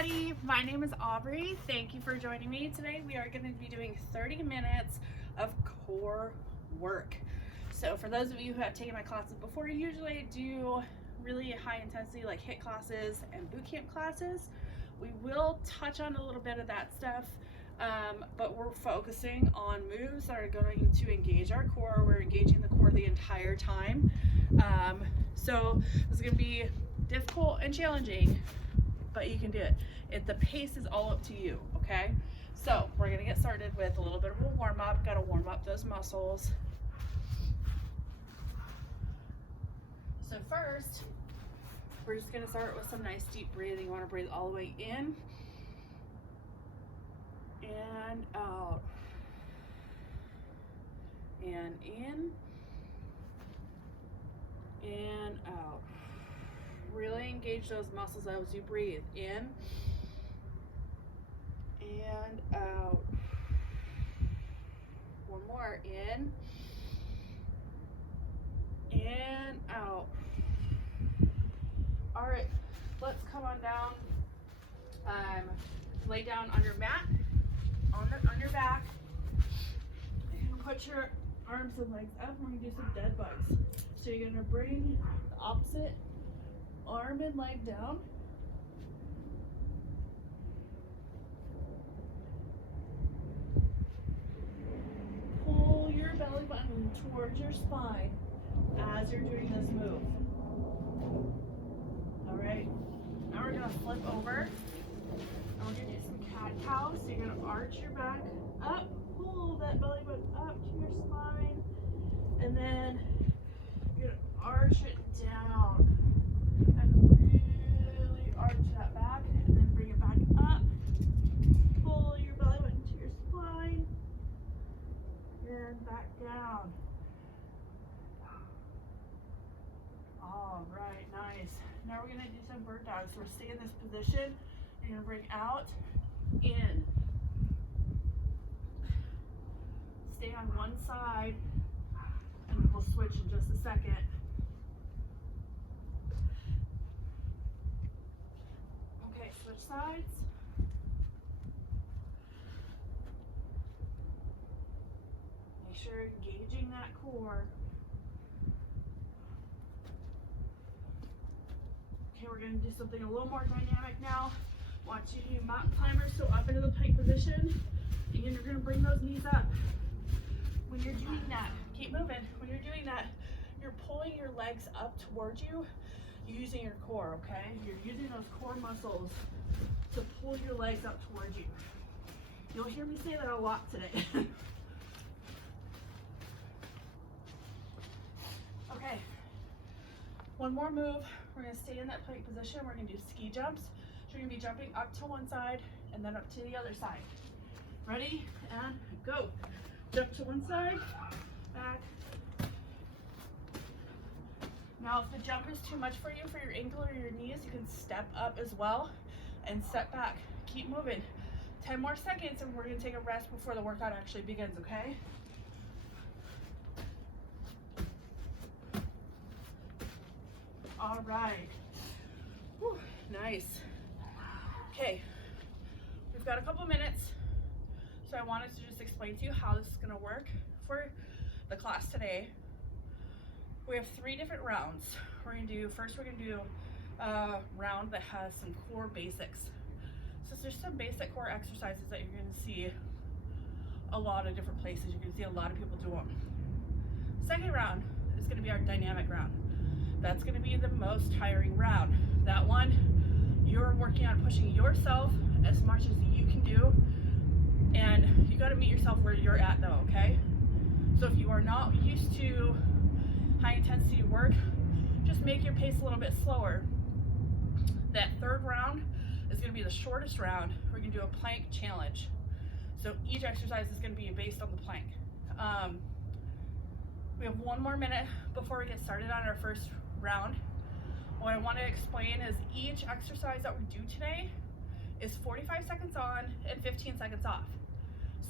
everybody, my name is Aubrey. Thank you for joining me today. We are going to be doing 30 minutes of core work. So for those of you who have taken my classes before, usually I do really high intensity like HIIT classes and boot camp classes. We will touch on a little bit of that stuff, but we're focusing on moves that are going to engage our core. We're engaging the core the entire time. So it's going to be difficult and challenging, but you can do it. The pace is all up to you, okay? So we're gonna get started with a little bit of a warm up. Gotta warm up those muscles. So first, we're just gonna start with some nice deep breathing. You wanna breathe all the way in and out. And in and out. Really engage those muscles as you breathe in and out. One more, in and out. All right, let's come on down. Lay down on your mat, on your back, and put your arms and legs up. We're gonna do some dead bugs. So you're gonna bring the opposite arm and leg down. Pull your belly button towards your spine as you're doing this move. All right, now we're gonna flip over and we're gonna do some cat-cow. So you're gonna arch your back up, pull that belly button up to your spine, and then you're gonna arch it down. Really arch that back and then bring it back up. Pull your belly button to your spine and back down. All right, nice. Now we're gonna do some bird dogs. So we're staying in this position. You're gonna bring out, in. Stay on one side and we'll switch in just a second. Switch sides. Make sure you're engaging that core. Okay, we're going to do something a little more dynamic now. Want you to do mountain climbers, so up into the plank position, and you're going to bring those knees up. When you're doing that, keep moving. When you're doing that, you're pulling your legs up towards you, using your core, okay? You're using those core muscles to pull your legs up towards you. You'll hear me say that a lot today. Okay, one more move. We're gonna stay in that plank position. We're gonna do ski jumps. So you're gonna be jumping up to one side and then up to the other side. Ready? And go. Jump to one side, back. Now, if the jump is too much for you, for your ankle or your knees, you can step up as well and step back. Keep moving. 10 more seconds and we're gonna take a rest before the workout actually begins, okay? All right. Whew, nice. Okay, we've got a couple minutes, so I wanted to just explain to you how this is gonna work for the class today. We have 3 different rounds. We're gonna do a round that has some core basics. So there's some basic core exercises that you're gonna see a lot of different places. You're gonna see a lot of people do them. Second round is gonna be our dynamic round. That's gonna be the most tiring round. That one, you're working on pushing yourself as much as you can do, and you gotta meet yourself where you're at though, okay? So if you are not used to high intensity work, just make your pace a little bit slower. That third round is going to be the shortest round. We're going to do a plank challenge. So each exercise is going to be based on the plank. We have 1 more minute before we get started on our first round. What I want to explain is each exercise that we do today is 45 seconds on and 15 seconds off.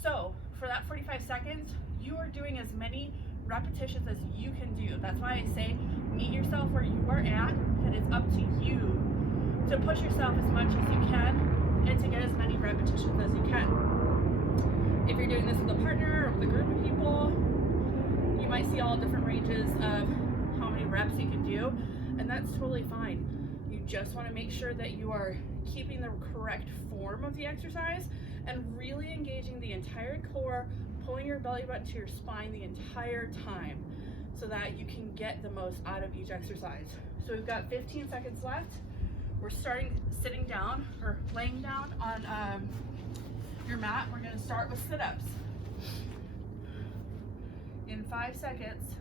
So for that 45 seconds, you are doing as many repetitions as you can do. That's why I say meet yourself where you are at, and it's up to you to push yourself as much as you can and to get as many repetitions as you can. If you're doing this with a partner or with a group of people, you might see all different ranges of how many reps you can do, and that's totally fine. You just want to make sure that you are keeping the correct form of the exercise and really engaging the entire core, pulling your belly button to your spine the entire time so that you can get the most out of each exercise. So we've got 15 seconds left. We're starting sitting down or laying down on your mat. We're going to start with sit-ups. In 5 seconds.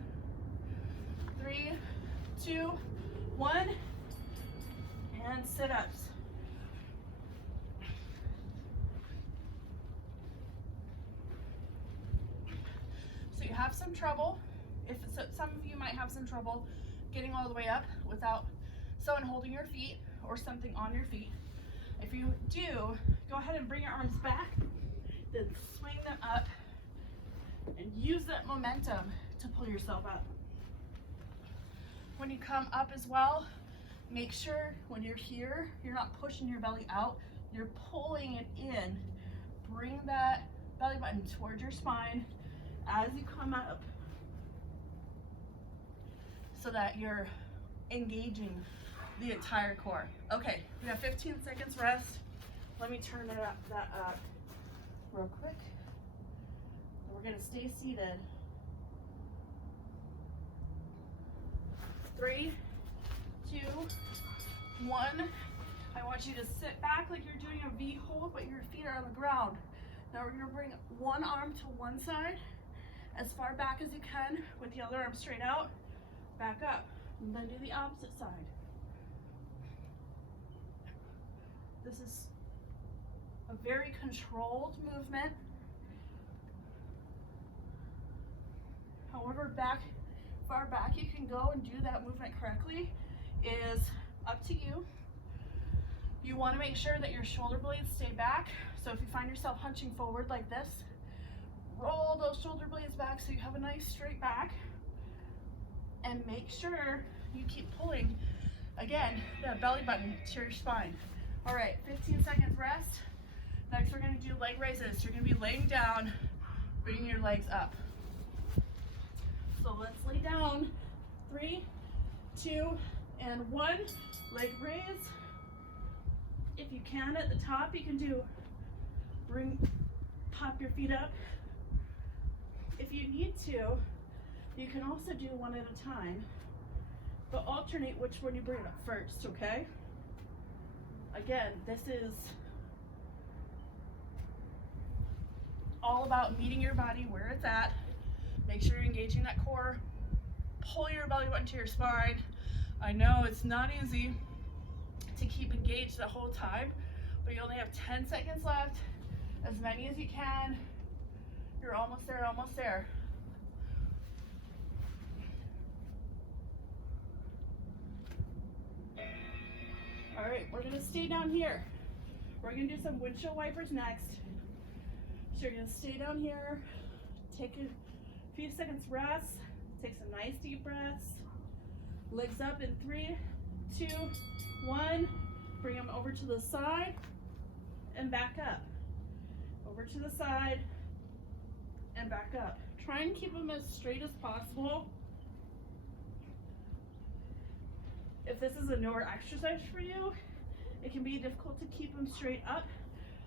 3, 2, 1, and sit-ups. So you have some trouble. Some of you might have some trouble getting all the way up without someone holding your feet or something on your feet. If you do, go ahead and bring your arms back, then swing them up and use that momentum to pull yourself up. When you come up as well, make sure when you're here, you're not pushing your belly out, you're pulling it in. Bring that belly button towards your spine as you come up so that you're engaging the entire core. Okay, we have 15 seconds rest. Let me turn that up real quick. We're gonna stay seated. 3, 2, 1. I want you to sit back like you're doing a V hold, but your feet are on the ground. Now we're gonna bring one arm to one side, as far back as you can, with the other arm straight out, back up, and then do the opposite side. This is a very controlled movement. However far back you can go and do that movement correctly is up to you. You want to make sure that your shoulder blades stay back. So if you find yourself hunching forward like this, roll those shoulder blades back so you have a nice straight back. And make sure you keep pulling, again, that belly button to your spine. All right, 15 seconds rest. Next, we're going to do leg raises. You're going to be laying down, bringing your legs up. So let's lay down. 3, 2, and 1. Leg raise. If you can, at the top, you can do pop your feet up. If you need to, you can also do one at a time, but alternate which one you bring up first, okay? Again, this is all about meeting your body where it's at. Make sure you're engaging that core. Pull your belly button to your spine. I know it's not easy to keep engaged the whole time, but you only have 10 seconds left. As many as you can. You're almost there, almost there. All right, we're gonna stay down here. We're gonna do some windshield wipers next. So you're gonna stay down here, take a few seconds rest, take some nice deep breaths. Legs up in 3, 2, 1. Bring them over to the side and back up. Over to the side and back up. Try and keep them as straight as possible. If this is a newer exercise for you, it can be difficult to keep them straight up.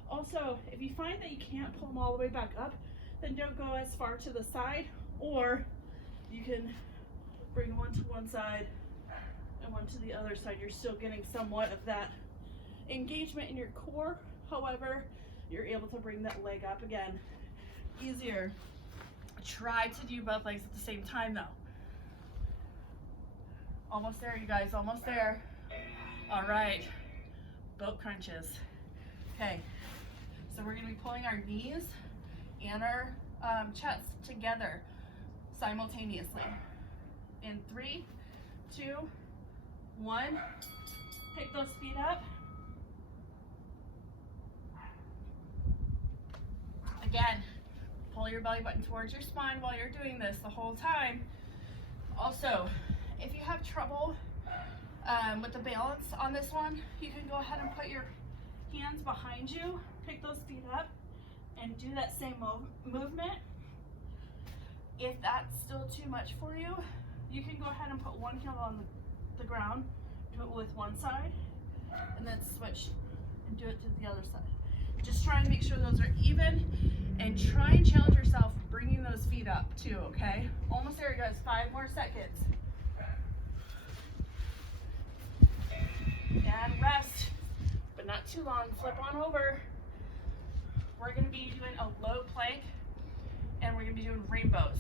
Also, if you find that you can't pull them all the way back up, then don't go as far to the side, or you can bring one to one side and one to the other side. You're still getting somewhat of that engagement in your core. However, you're able to bring that leg up again. Easier. Try to do both legs at the same time though. Almost there, you guys, almost there. All right, boat crunches. Okay, so we're gonna be pulling our knees and our chest together simultaneously. In 3, 2, 1, pick those feet up. Again, pull your belly button towards your spine while you're doing this the whole time. Also, if you have trouble With the balance on this one, you can go ahead and put your hands behind you, pick those feet up, and do that same movement. If that's still too much for you, you can go ahead and put one heel on the ground, do it with one side, and then switch and do it to the other side. Just try and make sure those are even, and try and challenge yourself bringing those feet up too, okay? Almost there, guys, 5 more seconds. And rest, but not too long. Flip on over. We're gonna be doing a low plank, and we're gonna be doing rainbows.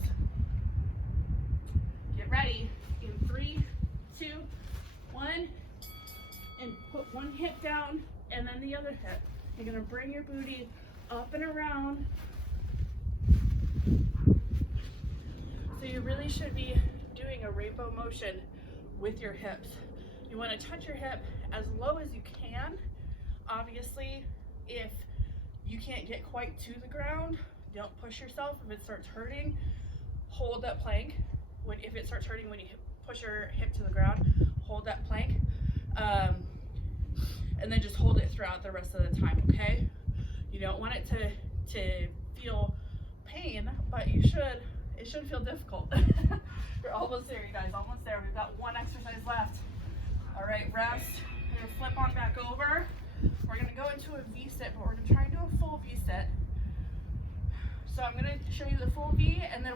Get ready in 3, 2, 1, and put one hip down and then the other hip. You're gonna bring your booty up and around. So you really should be doing a rainbow motion with your hips. You wanna touch your hip as low as you can. Obviously, if you can't get quite to the ground, don't push yourself. If it starts hurting, hold that plank. If it starts hurting when you push your hip to the ground, hold that plank. And then just hold it throughout the rest of the time, okay? You don't want it to feel pain, but it should feel difficult. You're almost there, you guys, almost there. We've got one exercise left. All right, rest. We're gonna flip on back over. We're gonna go into a V-sit, but we're gonna try and do a full V-sit. So I'm gonna show you the full V, and then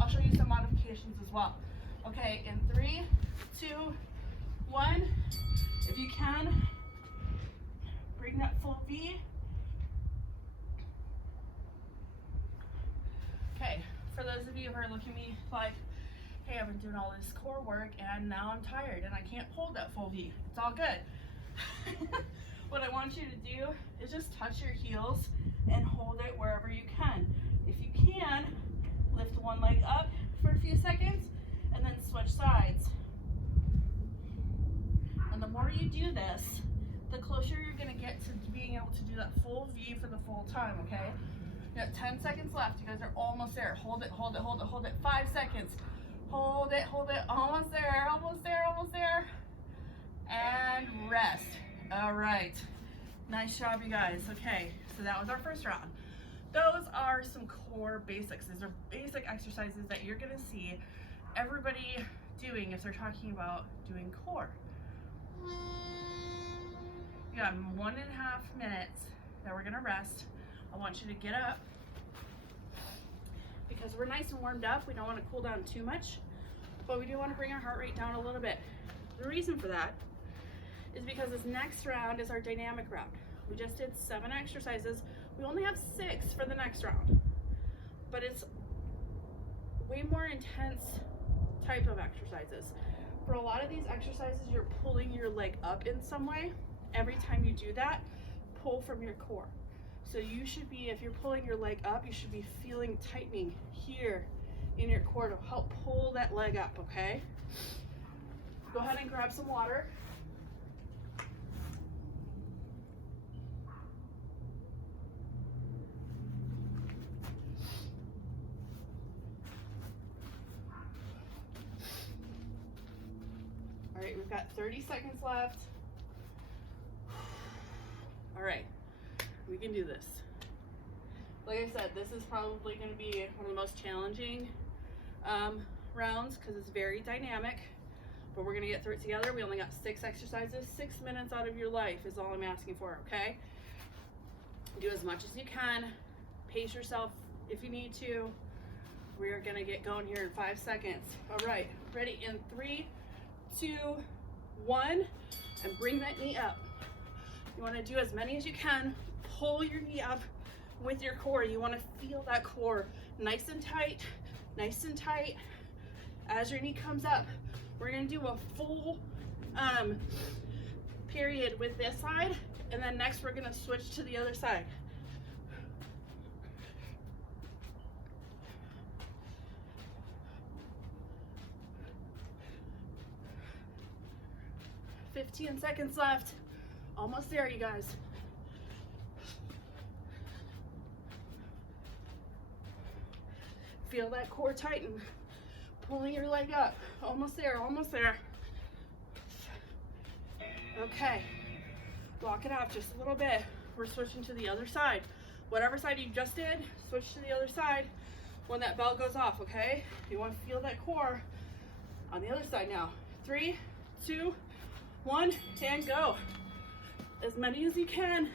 I'll show you some modifications as well. Okay, in 3, 2, 1. If you can, bring that full V. Okay, for those of you who are looking at me like, hey, I've been doing all this core work and now I'm tired and I can't hold that full V. It's all good. What I want you to do is just touch your heels and hold it wherever you can. If you can, lift one leg up for a few seconds and then switch sides. And the more you do this, the closer you're gonna get to being able to do that full V for the full time, okay? You got 10 seconds left. You guys are almost there. Hold it, hold it, hold it, hold it. 5 seconds. Hold it, hold it. Almost there, almost there, almost there. And rest. All right. Nice job, you guys. Okay, so that was our first round. Those are some core basics. These are basic exercises that you're gonna see everybody doing if they're talking about doing core. You got 1.5 minutes that we're gonna rest. I want you to get up because we're nice and warmed up. We don't want to cool down too much, but we do want to bring our heart rate down a little bit. The reason for that is because this next round is our dynamic round. We just did 7 exercises. We only have 6 for the next round, but it's way more intense type of exercises. For a lot of these exercises, you're pulling your leg up in some way. Every time you do that, pull from your core. So you should be, if you're pulling your leg up, you should be feeling tightening here in your core to help pull that leg up, okay? Go ahead and grab some water. All right, we've got 30 seconds left. All right. We can do this. Like I said, this is probably going to be one of the most challenging rounds because it's very dynamic, but we're going to get through it together. We only got 6 exercises. 6 minutes out of your life is all I'm asking for, okay? Do as much as you can. Pace yourself if you need to. We are going to get going here in 5 seconds. All right, ready in 3, 2, 1, and bring that knee up. You want to do as many as you can. Pull your knee up with your core. You want to feel that core nice and tight, nice and tight. As your knee comes up, we're going to do a full period with this side, and then next we're going to switch to the other side. "15 seconds left. Almost there, you guys. Feel that core tighten. Pulling your leg up. Almost there, almost there. Okay, walk it off just a little bit. We're switching to the other side. Whatever side you just did, switch to the other side when that bell goes off, okay? You want to feel that core on the other side now. 3, 2, 1, and go. As many as you can.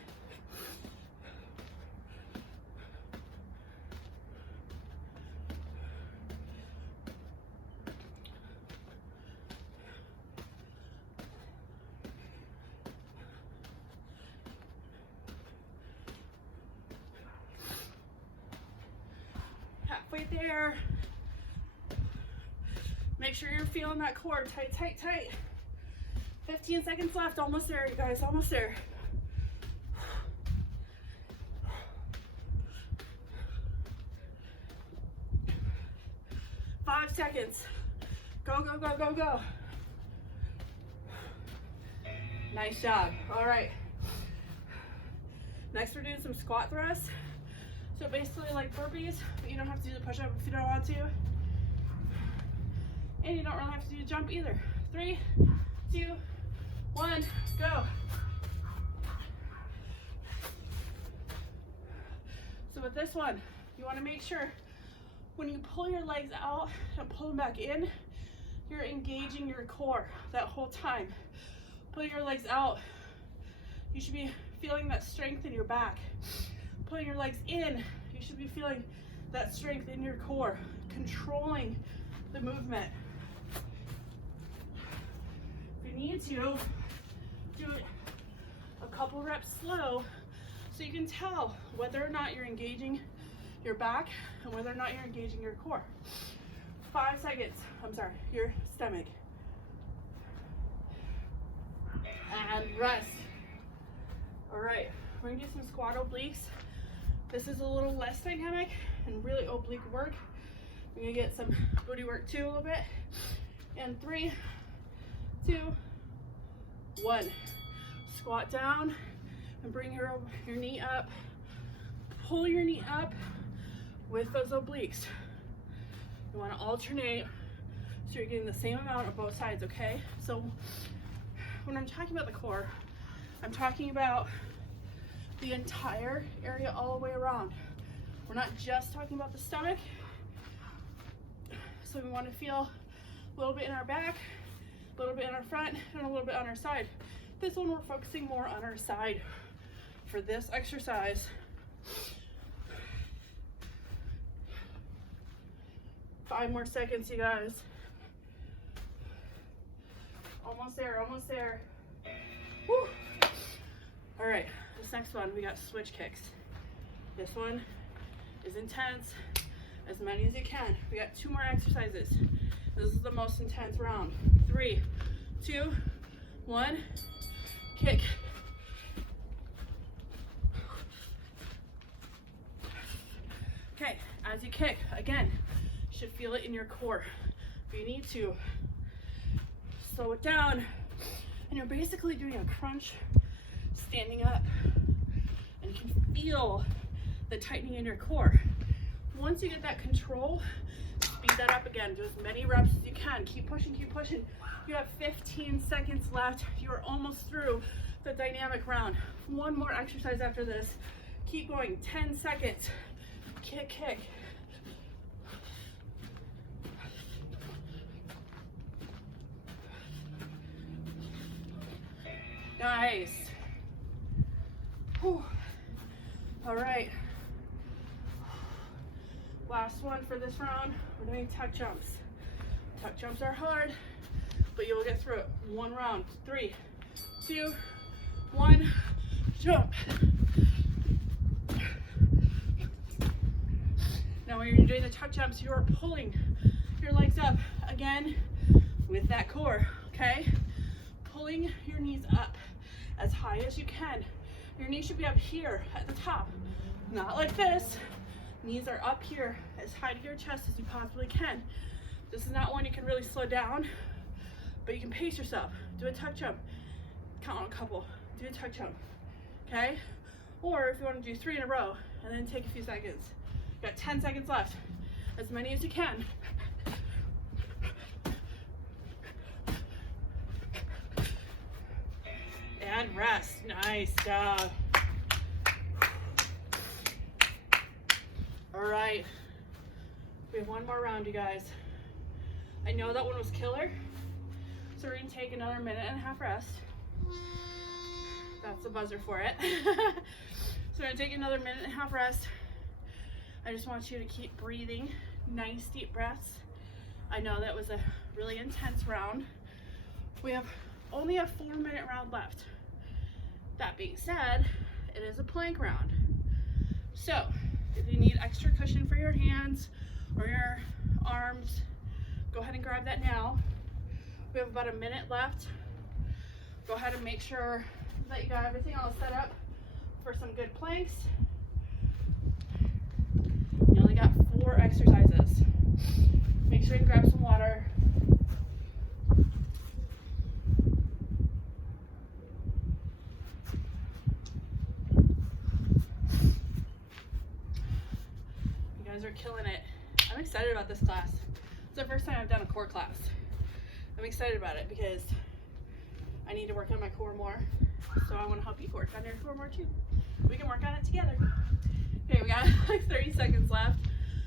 Halfway there. Make sure you're feeling that core tight, tight, tight. 15 seconds left, almost there, you guys, almost there. Five seconds. Go, go, go, go, go. Nice job. All right. Next, we're doing some squat thrusts. So basically like burpees, but you don't have to do the push-up if you don't want to. And you don't really have to do a jump either. 3, 2, 1, go. So with this one, you want to make sure when you pull your legs out and pull them back in, you're engaging your core that whole time. Pulling your legs out, you should be feeling that strength in your back. Pulling your legs in, you should be feeling that strength in your core, controlling the movement. If you need to, do it a couple reps slow so you can tell whether or not you're engaging your back and whether or not you're engaging your core. 5 seconds, your stomach. And rest. All right, we're gonna do some squat obliques. This is a little less dynamic and really oblique work. We're gonna get some booty work too a little bit. And 3, 2, 1. Squat down and bring your knee up. Pull your knee up with those obliques. You wanna alternate so you're getting the same amount on both sides, okay? So when I'm talking about the core, I'm talking about the entire area all the way around. We're not just talking about the stomach. So we want to feel a little bit in our back, a little bit in our front, and a little bit on our side. This one we're focusing more on our side for this exercise. 5 more seconds, you guys. Almost there, almost there. Woo. All right, this next one, we got switch kicks. This one is intense, as many as you can. We got 2 more exercises. This is the most intense round. 3, 2, 1, kick. Okay, as you kick, again, you should feel it in your core. If you need to, slow it down, and you're basically doing a crunch standing up, and you can feel the tightening in your core. Once you get that control, speed that up again. Do as many reps as you can. Keep pushing, keep pushing. You have 15 seconds left. You're almost through the dynamic round. 1 more exercise after this. Keep going. 10 seconds. Kick, kick. Nice. Whew. All right. Last one for this round. We're doing tuck jumps. Tuck jumps are hard, but you'll get through it. 1 round. 3, 2, 1, jump. Now when you're doing the tuck jumps, you are pulling your legs up again with that core, okay? Pulling your knees up as high as you can. Your knees should be up here at the top, not like this. Knees are up here as high to your chest as you possibly can. This is not one you can really slow down, but you can pace yourself. Do a tuck jump. Count on a couple. Do a tuck jump, okay? Or if you want to do 3 in a row and then take a few seconds. You got 10 seconds left. As many as you can. and rest. Nice job. All right, we have one more round, you guys. I know that one was killer, so we're gonna take another 1.5-minute rest. That's the buzzer for it. So we're gonna take another 1.5-minute rest. I just want you to keep breathing, nice deep breaths. I know that was a really intense round. We have only a 4-minute round left. That being said, it is a plank round. So if you need extra cushion for your hands or your arms, go ahead and grab that now. We have about a minute left. Go ahead and make sure that you got everything all set up for some good planks. You only got 4 exercises. Make sure you grab some water. You guys are killing it. I'm excited about this class. It's the first time I've done a core class. I'm excited about it because I need to work on my core more. So I want to help you work on your core more too. We can work on it together. Okay, we got like 30 seconds left.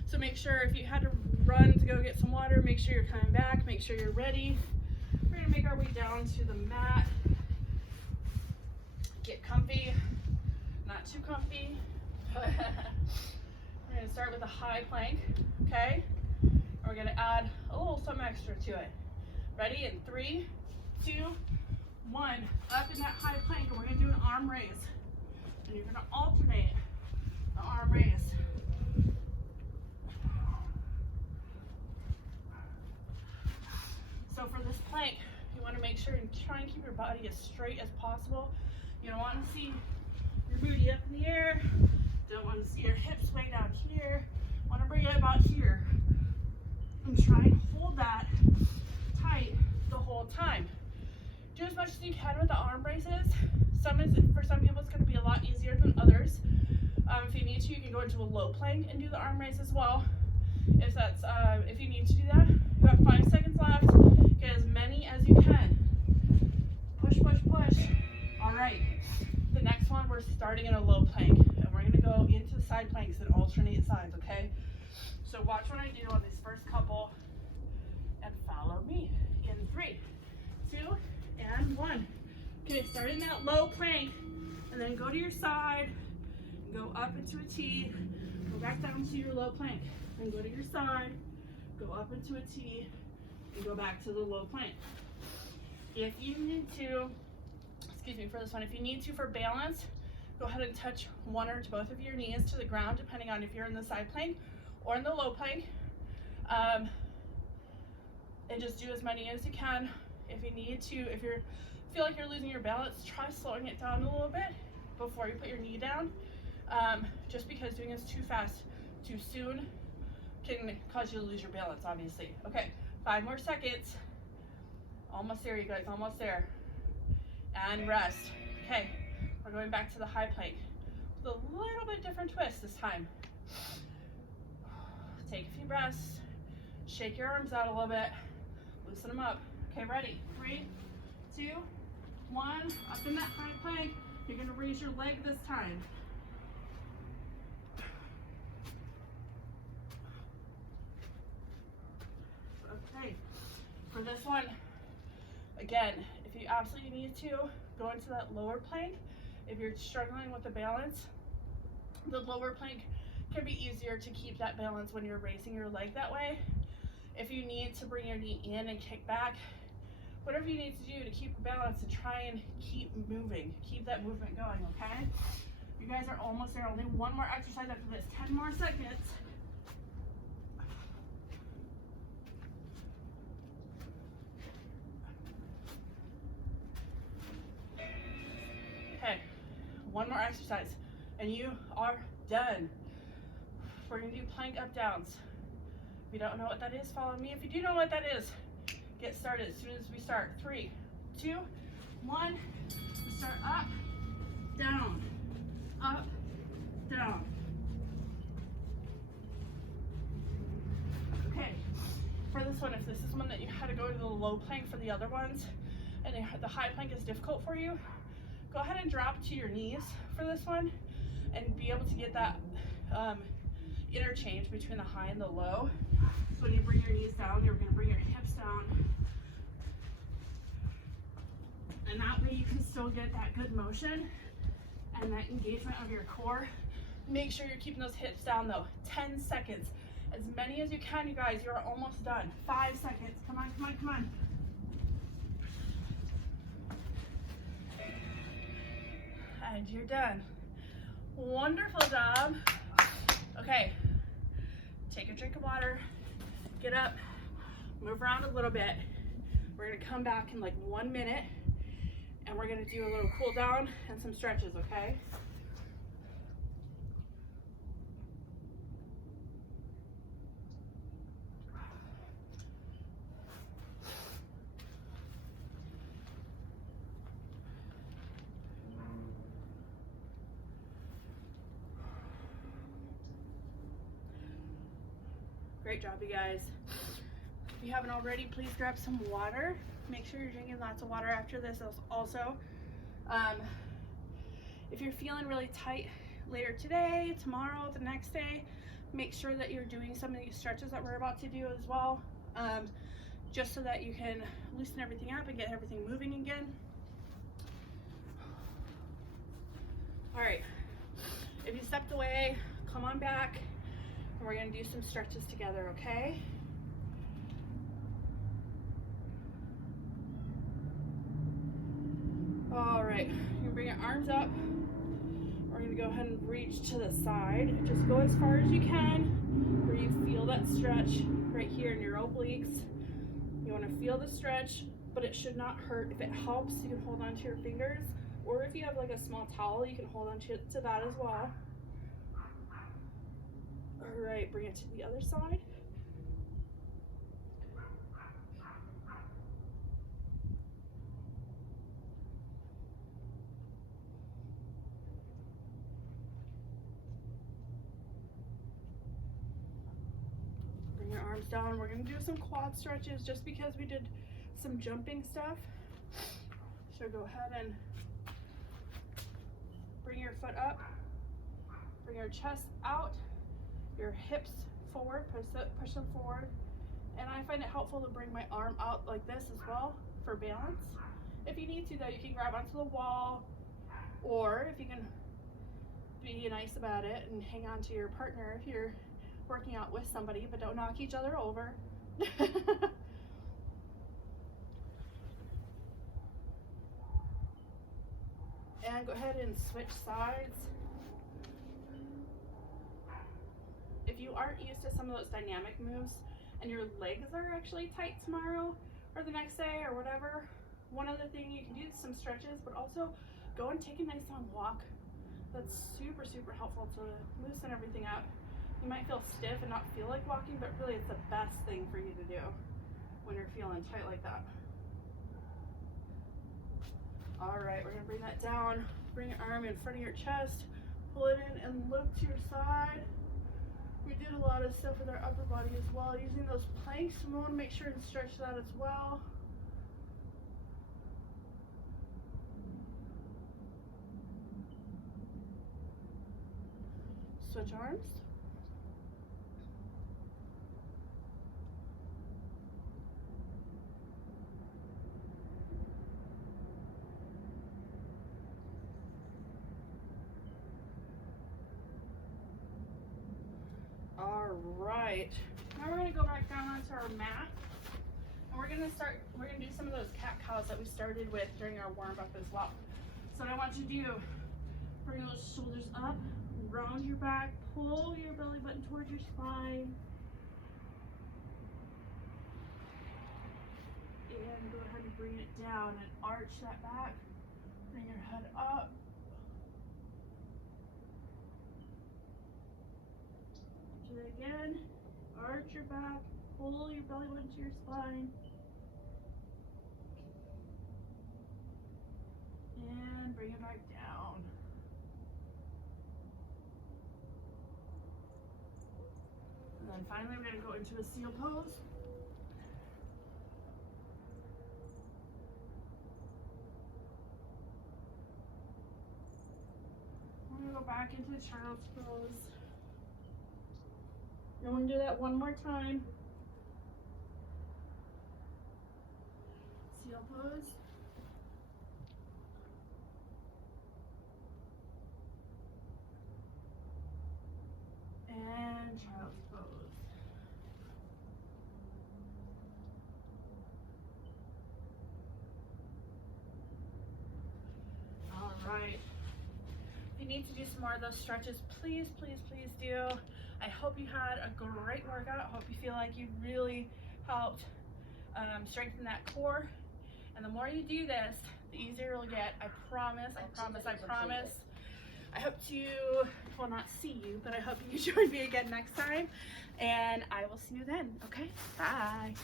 So make sure if you had to run to go get some water, make sure you're coming back, make sure you're ready. We're gonna make our way down to the mat. Get comfy, not too comfy. We're gonna start with a high plank, okay? And we're gonna add a little something extra to it. Ready? In 3, 2, 1. Up in that high plank, and we're gonna do an arm raise. And you're gonna alternate the arm raise. So for this plank, you want to make sure and try and keep your body as straight as possible. You don't want to see your booty up in the air. Don't want to see your hips way down here. Want to bring it about here. And try and hold that tight the whole time. Do as much as you can with the arm raises. For some people, it's going to be a lot easier than others. If you need to, you can go into a low plank and do the arm raise as well. If you need to do that, you have 5 seconds left. Get as many as you can. Push, push, push. All right. The next one, we're starting in a low plank, and we're going to go into the side planks and alternate sides. Okay. So watch what I do on these first couple, and follow me. In 3, 2, and 1. Okay, start in that low plank, and then go to your side, and go up into a T, go back down to your low plank, and go to your side, go up into a T, and go back to the low plank. If you need to, for this one, if you need to for balance, go ahead and touch one or both of your knees to the ground, depending on if you're in the side plank or in the low plank. And just do as many as you can. If you need to, if you feel like you're losing your balance, try slowing it down a little bit before you put your knee down. Just because doing this too fast, too soon, can cause you to lose your balance, obviously. Okay, 5 more seconds. Almost there, you guys, almost there. And rest. Okay, we're going back to the high plank with a little bit different twist this time. Take a few breaths, shake your arms out a little bit, loosen them up. Okay, ready? 3, 2, 1. Up in that high plank. You're gonna raise your leg this time. Okay, for this one, again, if you absolutely need to, go into that lower plank. If you're struggling with the balance, the lower plank can be easier to keep that balance when you're raising your leg that way. If you need to bring your knee in and kick back, whatever you need to do to keep your balance and try and keep moving, keep that movement going, okay? You guys are almost there. Only one more exercise after this. 10 more seconds. Okay, one more exercise and you are done. We're gonna do plank up downs. If you don't know what that is, follow me. If you do know what that is, get started as soon as we start. 3, 2, 1. We start up, down, up, down. Okay, for this one, if this is one that you had to go to the low plank for the other ones, and the high plank is difficult for you, go ahead and drop to your knees for this one and be able to get that interchange between the high and the low. So when you bring your knees down, you're going to bring your hips down. And that way you can still get that good motion and that engagement of your core. Make sure you're keeping those hips down though. 10 seconds. As many as you can, you guys. You're almost done. 5 seconds. Come on, come on, come on. And you're done. Wonderful job. Okay, take a drink of water, get up, move around a little bit. We're gonna come back in like 1 minute and we're gonna do a little cool down and some stretches, okay? Great job, you guys. If you haven't already, please grab some water. Make sure you're drinking lots of water after this also. If you're feeling really tight later today, tomorrow, the next day, make sure that you're doing some of these stretches that we're about to do as well, just so that you can loosen everything up and get everything moving again. All right, if you stepped away, come on back. And we're gonna do some stretches together, okay? All right, you're gonna bring your arms up. We're gonna go ahead and reach to the side. Just go as far as you can, where you feel that stretch right here in your obliques. You wanna feel the stretch, but it should not hurt. If it helps, you can hold on to your fingers, or if you have like a small towel, you can hold on to that as well. All right, bring it to the other side. Bring your arms down. We're gonna do some quad stretches just because we did some jumping stuff. So go ahead and bring your foot up, bring your chest out, your hips forward, push them forward. And I find it helpful to bring my arm out like this as well for balance. If you need to though, you can grab onto the wall, or if you can be nice about it and hang on to your partner if you're working out with somebody, but don't knock each other over. And go ahead and switch sides. If you aren't used to some of those dynamic moves and your legs are actually tight tomorrow or the next day or whatever, one other thing you can do is some stretches, but also go and take a nice long walk. That's super, super helpful to loosen everything up. You might feel stiff and not feel like walking, but really it's the best thing for you to do when you're feeling tight like that. All right, we're gonna bring that down. Bring your arm in front of your chest, pull it in and look to your side. We did a lot of stuff with our upper body as well, using those planks. We want to make sure and stretch that as well. Switch arms. All right, now we're gonna go back down onto our mat, and we're gonna do some of those cat-cows that we started with during our warm-up as well. So what I want you to do, bring those shoulders up, round your back, pull your belly button towards your spine, and go ahead and bring it down and arch that back, bring your head up. Do that again, arch your back, pull your belly button to your spine, and bring it back down. And then finally we're going to go into a seal pose. gonna go back into the child's pose. I'm gonna do that one more time. Seal pose. And child's pose. All right. If you need to do some more of those stretches, please, please, please do. I hope you had a great workout. I hope you feel like you really helped strengthen that core. And the more you do this, the easier it'll get. I promise, I promise, I promise. I hope to, well, not see you, but I hope you join me again next time. And I will see you then, okay? Bye.